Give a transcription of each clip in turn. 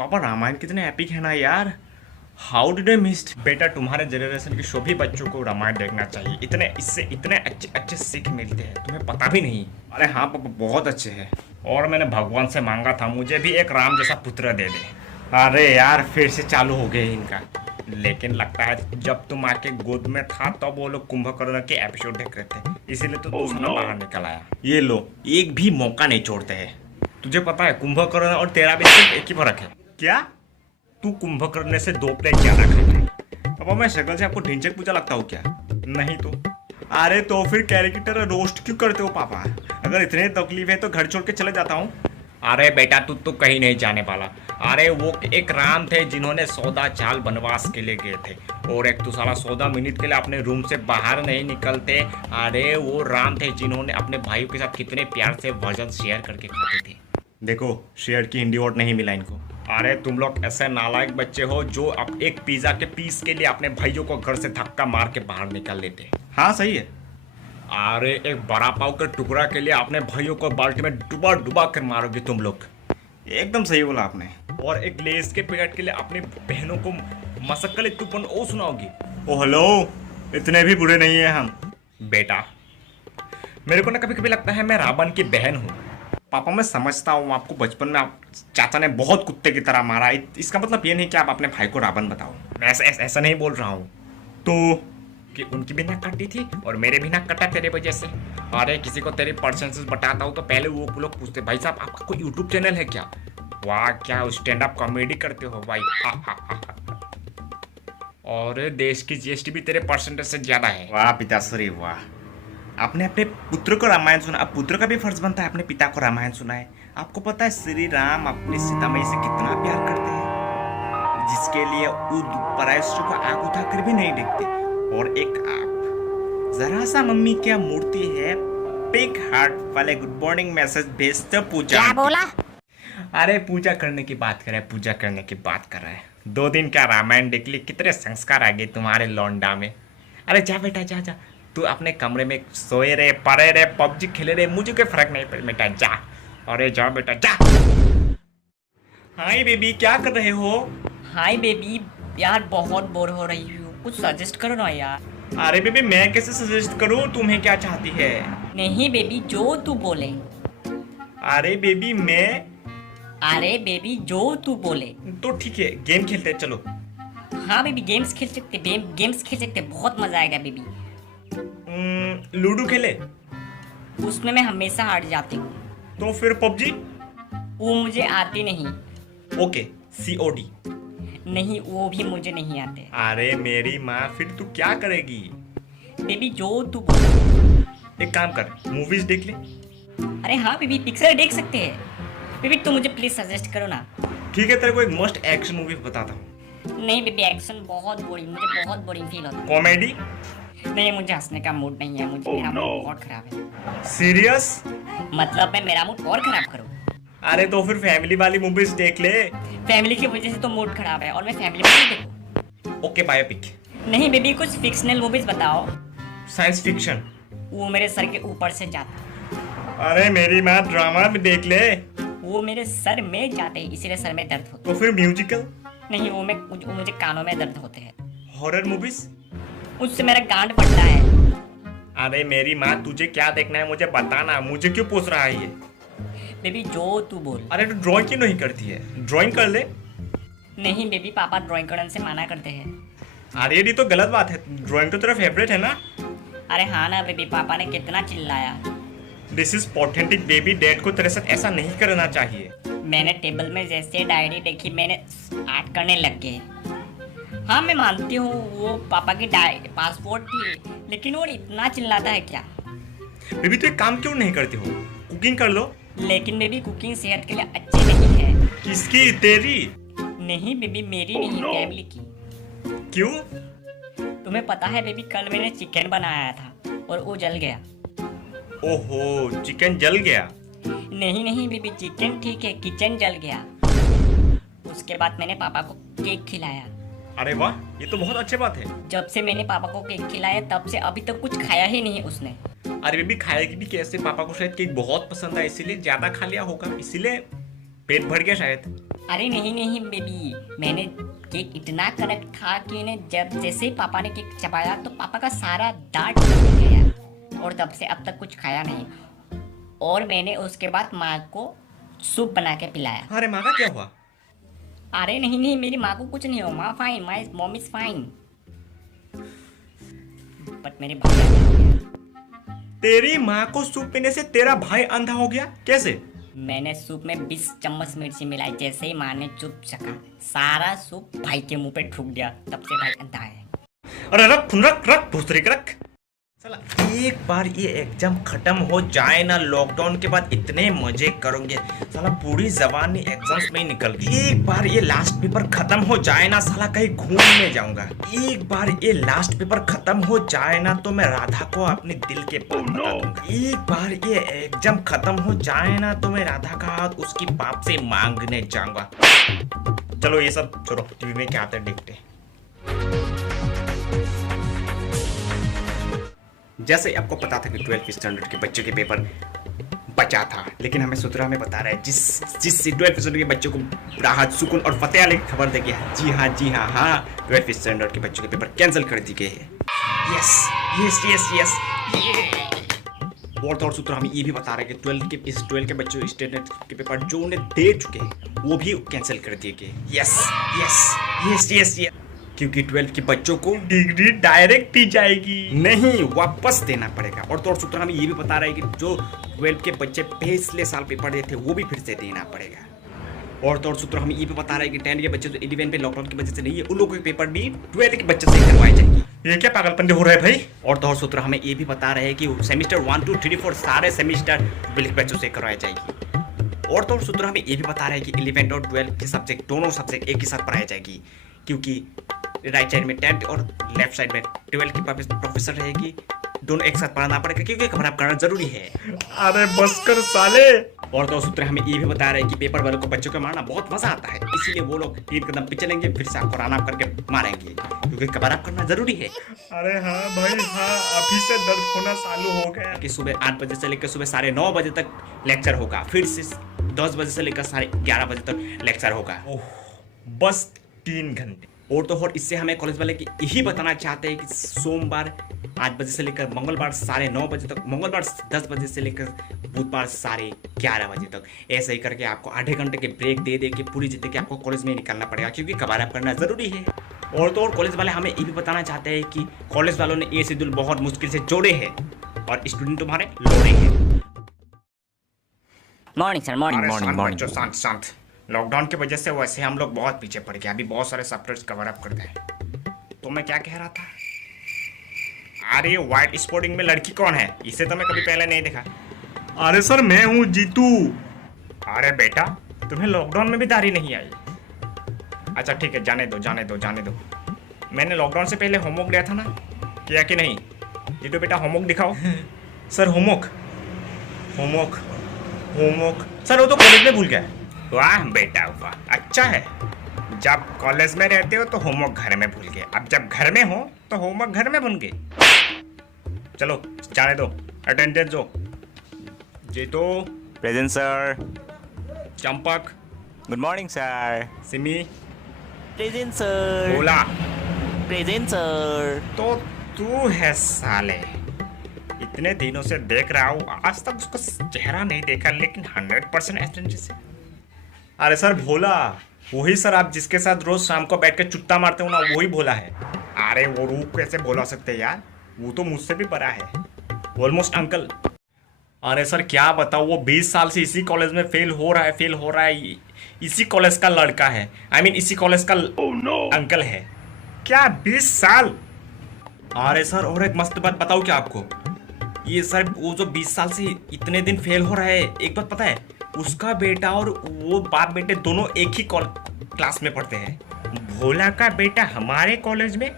पापा रामायण कितने एपिक है ना यार। How did I missed. बेटा तुम्हारे जनरेशन के सभी बच्चों को रामायण देखना चाहिए। इससे इतने अच्छे अच्छे सीख मिलते हैं, तुम्हें पता भी नहीं। अरे हाँ पापा बहुत अच्छे हैं। और मैंने भगवान से मांगा था मुझे भी एक राम जैसा पुत्र दे दे। अरे यार फिर से चालू हो गए इनका। लेकिन लगता है जब तुम आके गोद में था तब वो लोग कुंभकर्ण के एपिसोड देख रहे थे, इसीलिए तो दूसरा बाहर निकल आया। ये लो एक भी मौका नहीं छोड़ते हैं। तुझे पता है कुंभकर्ण और तेरा भी सिर्फ एक ही फर्क है। क्या? तू कुंभकर्ण से 2 प्लेट ज्यादा खाता है। पापा मैं शक्ल से आपको ढिंचक पूजा लगता हूँ क्या? नहीं तो। अरे तो फिर कैरेक्टर रोस्ट क्यों करते हो पापा? अगर इतने तकलीफ है तो घर छोड़ के चले जाता हूँ। अरे बेटा तू तो कहीं नहीं जाने वाला। अरे वो एक राम थे जिन्होंने 14 साल वनवास के लिए गए थे, और एक तो साला 14 मिनट के लिए अपने रूम से बाहर नहीं निकलते। अरे वो राम थे जिन्होंने अपने भाइयों के साथ कितने प्यार से भोजन शेयर करके खाते थे। देखो शेयर की हिंदी वर्ड नहीं मिला इनको। अरे तुम लोग ऐसे नालायक बच्चे हो जो अब एक पिज्जा के पीस के लिए अपने भाइयों को घर से धक्का मार के बाहर निकाल लेते। हाँ सही है। अरे एक बड़ा पाव के टुकड़ा के लिए अपने भाइयों को बाल्टी में डुबा डुबा कर मारोगे तुम लोग। एकदम सही बोला आपने। और एक लेस के पैकेट के लिए अपनी बहनों को मसक्कल तुपन ओ सुनाओगी। ओ हेलो, इतने भी बुरे नहीं है हम। बेटा मेरे को ना कभी कभी लगता है मैं रावण की बहन हूँ। पापा मैं समझता हूँ आपको बचपन में आप चाचा ने बहुत कुत्ते की तरह मारा, इसका मतलब ये नहीं कि आप अपने भाई को रावण बताओ। मैं ऐसा नहीं बोल रहा हूँ। तो कि उनकी भी नाक कटी थी और मेरे भी नाक कटा तेरे वजह से। अरे किसी को तेरी परसेंटेज बताता हूँ तो पहले वो लोग पूछते भाई साहब आपका कोई यूट्यूब चैनल है क्या? वाह क्या स्टैंड अप कॉमेडी करते हो भाई। और देश की जीएसटी भी तेरे परसेंटेज से ज्यादा है। वाह पिताश्री वाह। आपने अपने पुत्र को रामायण सुना, अब पुत्र का भी फर्ज बनता है अपने पिता को रामायण सुनाए। आपको पता है श्री राम अपने सीता मैया से कितना प्यार करते हैं, जिसके लिए परायश्चों को आग उठाकर भी नहीं देखते। और एक आप जरा सा मम्मी क्या मूर्ति है, बिग हार्ट वाले गुड मॉर्निंग मैसेज भेजते पूजा। क्या बोला? अरे पूजा करने की बात कर रहे हैं, पूजा करने की बात कर रहे हैं। 2 दिन का रामायण देख ली, कितने संस्कार आ गए तुम्हारे लौंडा में। अरे जा बेटा जा जा, तू अपने कमरे में सोए रहे, पड़े रहे, पबजी खेले रहे, मुझे कोई फर्क नहीं पड़े बेटा जा। अरे जा बेटा जा। हाय बेबी क्या कर रहे हो? हाय बेबी, यार बहुत बोर हो रही हूँ, कुछ सजेस्ट करो ना यार। अरे बेबी मैं कैसे सजेस्ट करूँ, तुम्हें क्या चाहती है? नहीं बेबी जो तू बोले। अरे बेबी मैं। अरे बेबी जो तू बोले। तो ठीक है गेम खेलते हैं चलो। हाँ बेबी गेम्स खेल सकते, गेम्स खेल सकते, बहुत मजा आएगा बेबी। लूडो खेले? उसमें मैं हमेशा हार जाती हूँ। तो फिर पबजी? वो मुझे आती नहीं। Okay COD? नहीं वो भी मुझे नहीं आते। अरे मेरी माँ फिर तू क्या करेगी? बेबी जो तू बोले। एक काम कर मूवीज देख ले। अरे हाँ बेबी पिक्चर देख सकते हैं। बेबी तुम मुझे प्लीज सजेस्ट करो ना। ठीक है तेरे को एक मस्ट एक्शन मूवी बताता हूँ। नहीं बेबी एक्शन बहुत बोरिंग, मुझे बहुत बोरिंग फील होता है। कॉमेडी? नहीं मुझे हंसने का मूड नहीं है, मुझे मेरा मूड बहुत खराब है। सीरियस? मतलब मैं मेरा मूड और खराब करूँ? अरे तो फिर फैमिली वाली मूवीज देख ले। फैमिली की वजह से तो मूड खराब है और मैं फैमिली में नहीं देखूँ। Okay biopic? नहीं बेबी कुछ फिक्शनल मूवीज बताओ। Science fiction? वो मेरे सर के ऊपर से जाता। अरे मेरी माँ ड्रामा भी देख ले। वो मेरे सर में जाते हैं इसीलिए सर में दर्द होता तो फिर म्यूजिकल? है। नहीं वो मुझे कानों में दर्द होते हैं। Horror movies? उससे मेरा गांड फटता है। अरे मेरी माँ तुझे क्या देखना है मुझे बताना, मुझे क्यों पूछ रहा है ये? बेबी जो तू बोल। अरे तो ड्राइंग क्यों नहीं करती है, ड्राइंग कर ले। नहीं बेबी पापा ड्राइंग करने से मना करते हैं। अरे ये तो गलत बात है, ड्राइंग तो तेरा फेवरेट है ना। अरे हाँ ना बेबी पापा ने कितना चिल्लाया। This is authentic baby, dad को तेरे साथ ऐसा नहीं करना चाहिए। मैंने टेबल में जैसे डायरी देखी मैंने आर्ट करने लग गए। हाँ मैं मानती हूँ वो पापा की पासपोर्ट थी, लेकिन वो इतना चिल्लाता है क्या। बेबी तू एक काम क्यों नहीं करती हो, कुकिंग कर लो। लेकिन बेबी कुकिंग सेहत के लिए अच्छी नहीं है। किसकी, तेरी? नहीं बेबी मेरी नहीं फैमिली की। क्यों? तुम्हें पता है बेबी कल मैंने चिकन बनाया था और वो जल गया। ओहो चिकन जल गया? नहीं बेबी चिकन ठीक है, किचन जल गया। उसके बाद मैंने पापा को केक खिलाया। अरे वाह ये तो बहुत अच्छी बात है। जब से मैंने पापा को केक खिलाया तब से अभी तक कुछ खाया ही नहीं उसने। अरे बेबी खाएगी भी कैसे, पापा को शायद केक बहुत पसंद है इसीलिए ज्यादा खा लिया होगा, इसीलिए पेट भर गया शायद। अरे नहीं नहीं बेबी, मैंने केक इतना कड़क था कि ने जब जैसे ही पापा ने केक चबाया तो पापा का सारा दांत टूट गया और तब से अब तक कुछ खाया नहीं। और मैंने उसके बाद माँ को सूप बना के पिलाया। अरे माँ का क्या हुआ? अरे नहीं नहीं, मेरी माँ को कुछ नहीं हो, माँ fine, my mom is fine. But मेरे भाई, तेरी माँ को सूप पीने से तेरा भाई अंधा हो गया कैसे? मैंने सूप में 20 चम्मच मिर्ची मिलाई, जैसे ही माँ ने चुप चखा सारा सूप भाई के मुंह पे ठुक गया, तब से भाई अंधा है। अरे रख रख रख दूसरे रख। साला एक बार ये एग्जाम खत्म हो जाए ना, लॉकडाउन के बाद इतने मजे करोगे। साला पूरी जबानी एग्जाम्स में ही निकल गई। एक बार ये लास्ट पेपर खत्म हो जाए ना, साला कहीं घूमने जाऊंगा। एक बार ये लास्ट पेपर खत्म हो जाए ना तो मैं राधा को अपने दिल के बात बता दूंगा। एक बार ये एग्जाम खत्म हो जाए ना तो मैं राधा का हाथ उसकी बाप से मांगने जाऊंगा। चलो ये सब छोड़ो, टीवी में क्या आता है देखते हैं। जैसे आपको पता था कि 12th स्टैंडर्ड के बच्चों के पेपर बचा था, लेकिन हमें सूत्रा में बता रहा है जिस 12th स्टैंडर्ड के बच्चों को राहत सुकून और फतेह अली खबर देगी। जी हाँ 12th स्टैंडर्ड के बच्चों के पेपर कैंसिल कर दिए गए हैं। यस यस यस यस और सूत्र हमें ये भी बता रहे हैं कि 12 के बच्चों स्टैंडर्ड के पेपर जो उन्हें दे चुके हैं वो भी कैंसिल कर दिए गए। Yes yes yes yes yes क्योंकि 12 के बच्चों को डिग्री डायरेक्ट दी जाएगी, नहीं वापस देना पड़ेगा। और तो सूत्र हमें ये भी बता रहा है कि जो 12 के बच्चे पिछले साल पेपर दिए थे वो भी फिर से देना पड़ेगा। और तो सूत्र हमें ये भी बता रहा है कि 10 के बच्चे जो 11 पे लॉकडाउन की वजह से नहीं है, उन लोगों के पेपर भी 12 के बच्चे से करवाई जाएगी। ये क्या पागलपंती हो रहा है भाई? और तो सूत्र हमें ये भी बता रहे हैं कि सेमेस्टर 1, 2, 3, 4 सारे सेमेस्टर 12 के बच्चों से करवाई जाएगी। और तो सूत्र हमें ये भी बता रहे हैं कि 11 और 12 के सब्जेक्ट दोनों सब्जेक्ट एक ही साथ पढ़ाई जाएगी, क्योंकि राइट साइड में 10th और लेफ्ट साइड में 12 की प्रोफेसर रहेगी, दोनों एक साथ पढ़ाना पड़ेगा क्योंकि खबर करना जरूरी है। अरे बस कर साले। और तो सूत्र हमें ये भी बता रहे हैं कि पेपर वालों को बच्चों को मारना बहुत मजा आता है, इसीलिए वो लोग 3 कदम पीछे लेंगे फिर से आपको रन अप करके मारेंगे क्योंकि खबर अप करना जरूरी है। अरे हाँ भाई हाँ, अभी से दर्द होना चालू हो गया कि सुबह 8 बजे से लेकर सुबह 9:30 बजे तक लेक्चर होगा, फिर से 10 बजे से लेकर 11:30 बजे तक लेक्चर होगा। बस 3 घंटे। और तो और इससे हमें कॉलेज वाले की यही बताना चाहते हैं कि सोमवार 8 बजे से लेकर मंगलवार 9:30 बजे तक, मंगलवार 10 बजे से लेकर बुधवार 11:30 बजे तक, ऐसे ही करके आपको आधे घंटे के ब्रेक दे के पूरी जिंदगी आपको कॉलेज में निकलना पड़ेगा क्योंकि कवर अप करना जरूरी है। और तो और कॉलेज वाले हमें ये भी बताना चाहते हैं कि कॉलेज वालों ने ये शेड्यूल बहुत मुश्किल से जोड़े हैं और स्टूडेंट तुम्हारे लोड़े हैं। Morning sir, morning. शांत। लॉकडाउन की वजह से वैसे हम लोग बहुत पीछे पड़ गए, अभी बहुत सारे सॉफ्टवेयर कवर अप कर दे। तो मैं क्या कह रहा था, अरे व्हाइट स्पोर्टिंग में लड़की कौन है? इसे तो मैं कभी पहले नहीं देखा। अरे सर मैं हूँ जीतू। अरे बेटा तुम्हें लॉकडाउन में भी दाढ़ी नहीं आई? अच्छा ठीक है, जाने दो। मैंने लॉकडाउन से पहले होमवर्क दिया था ना, किया कि नहीं? जीतू बेटा होमवर्क दिखाओ। सर होमवर्क सर वो तो कॉलेज में भूल गया। वाह बेटा वाह, अच्छा है। जब कॉलेज में रहते हो तो होमवर्क घर में भूल गए, अब जब घर में हो तो होमवर्क घर में भूल गए। चलो जाने दो, अटेंडेंस दो। Jitu present sir. Champak good morning sir. Simi present sir. बोला प्रेजेंट सर। तो तू है साले, इतने दिनों से देख रहा हूँ, आज तक उसका चेहरा नहीं देखा लेकिन 100% अटेंडेंस है। अरे सर भोला, वही सर आप जिसके साथ रोज शाम को बैठ के चुट्टा मारते हो ना, वही भोला है। अरे वो रूप कैसे भोला सकते यार, वो तो मुझसे भी बड़ा है, ऑलमोस्ट अंकल। अरे सर क्या बताओ, वो 20 साल से इसी कॉलेज में फेल हो रहा है, इसी कॉलेज का लड़का है, इसी कॉलेज का अंकल है। क्या 20 साल? अरे सर और एक मस्त बात बताऊँ क्या आपको, ये सर वो जो 20 साल से इतने दिन फेल हो रहा है, एक बात पता है, उसका बेटा और वो बाप बेटे दोनों एक ही क्लास में पढ़ते हैं। भोला का बेटा हमारे कॉलेज में?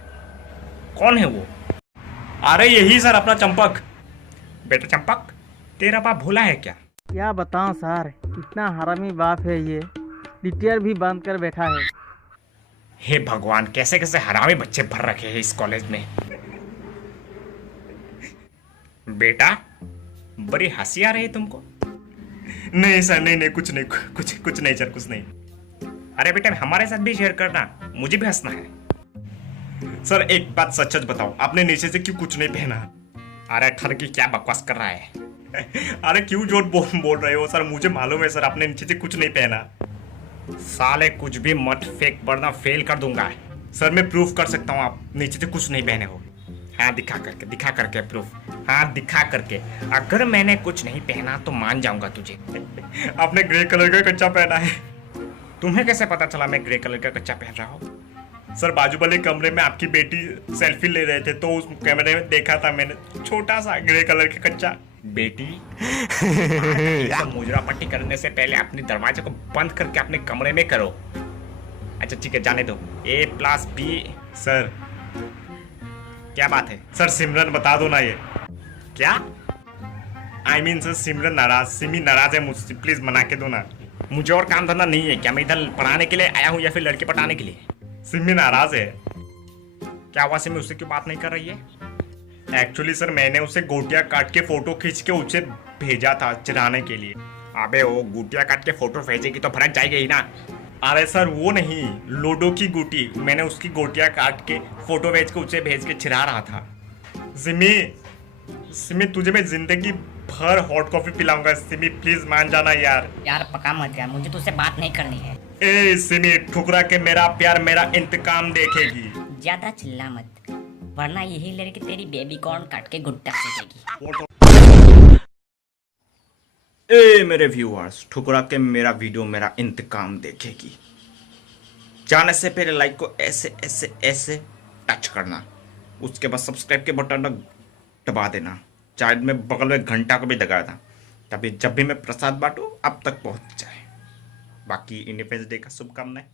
कौन है वो? अरे यही सर अपना चंपक। बेटा चंपक, तेरा बाप भोला है क्या? क्या बताऊं सर, इतना हरामी बाप है ये, डिटेल भी बंद कर बैठा है। हे भगवान, कैसे कैसे हरामी बच्चे भर रखे हैं इस कॉलेज में। बेटा बड़ी हंसी आ रही है तुमको? नहीं सर, नहीं कुछ नहीं सर, कुछ नहीं। अरे बेटा हमारे साथ भी शेयर करना, मुझे भी हंसना है। सर एक बात सच सच बताओ, आपने नीचे से क्यों कुछ नहीं पहना? अरे ठर की क्या बकवास कर रहा है? अरे क्यों जोर बोल रहे हो सर? मुझे मालूम है सर आपने नीचे से कुछ नहीं पहना। साले कुछ भी मत फेक वरना फेल कर दूंगा। सर मैं प्रूफ कर सकता हूँ आप नीचे से कुछ नहीं पहने हो। हाँ दिखा करके प्रूफ। हाँ दिखा करके। अगर मैंने कुछ नहीं पहना तो मान जाऊंगा तुझे। आपने ग्रे कलर का कच्चा पहना है। तुम्हें कैसे पता चला मैं ग्रे कलर का कच्चा पहन रहा हूँ? सर बाजू वाले कमरे में आपकी बेटी सेल्फी ले रहे थे तो उस कैमरे में देखा था मैंने, छोटा सा ग्रे कलर का कच्चा। बेटी तो मुजरा पट्टी करने से पहले अपने दरवाजे को बंद करके अपने कमरे में करो। अच्छा ठीक है जाने दो। A+B। सर क्या बात है? सर सिमरन बता दो ना ये क्या। I mean सर सिमरन नाराज, सिमी नाराज है मुझसे, प्लीज मना के दो ना। मुझे और काम धंधा नहीं है क्या? मैं इधर पढ़ाने के लिए आया हूँ या फिर लड़के पटाने के लिए? सिमी नाराज है। क्या हुआ सिमी, उससे क्यों बात नहीं कर रही है? एक्चुअली सर मैंने उसे गोटियां काट के फोटो खींच के उसे भेजा था चिढ़ाने के लिए। अबे वो गोटियां काट के फोटो भेजेगी तो भड़क जाएगी ही ना। अरे सर वो नहीं, लूडो की गोटी, मैंने उसकी गोटियां काट के फोटो भेज के चिढ़ा रहा था। सिमी तुझे मैं जिंदगी भर हॉट कॉफी पिलाऊंगा। सिमी प्लीज मान जाना यार। यार पका मत यार, मुझे तुझसे बात नहीं करनी है। ए सिमी ठुकरा के मेरा प्यार मेरा इंतकाम देखेगी। ज्यादा चिल्ला मत, वरना यही लड़की तेरी बेबी कॉर्न काट के गुट्टा सेकेगी। ए मेरे व्यूअर्स, ठुकरा के मेरा वीडियो मेरा इंतकाम देखेगी। जाने से पहले लाइक को ऐसे ऐसे ऐसे टच करना, उसके बाद सब्सक्राइब के बटन दबा देना, साइड में बगल में घंटा को भी दबा देना, तभी जब भी मैं प्रसाद बांटू अब तक पहुंच जाए। बाकी इंडिपेंडेंस डे का शुभकामनाएं।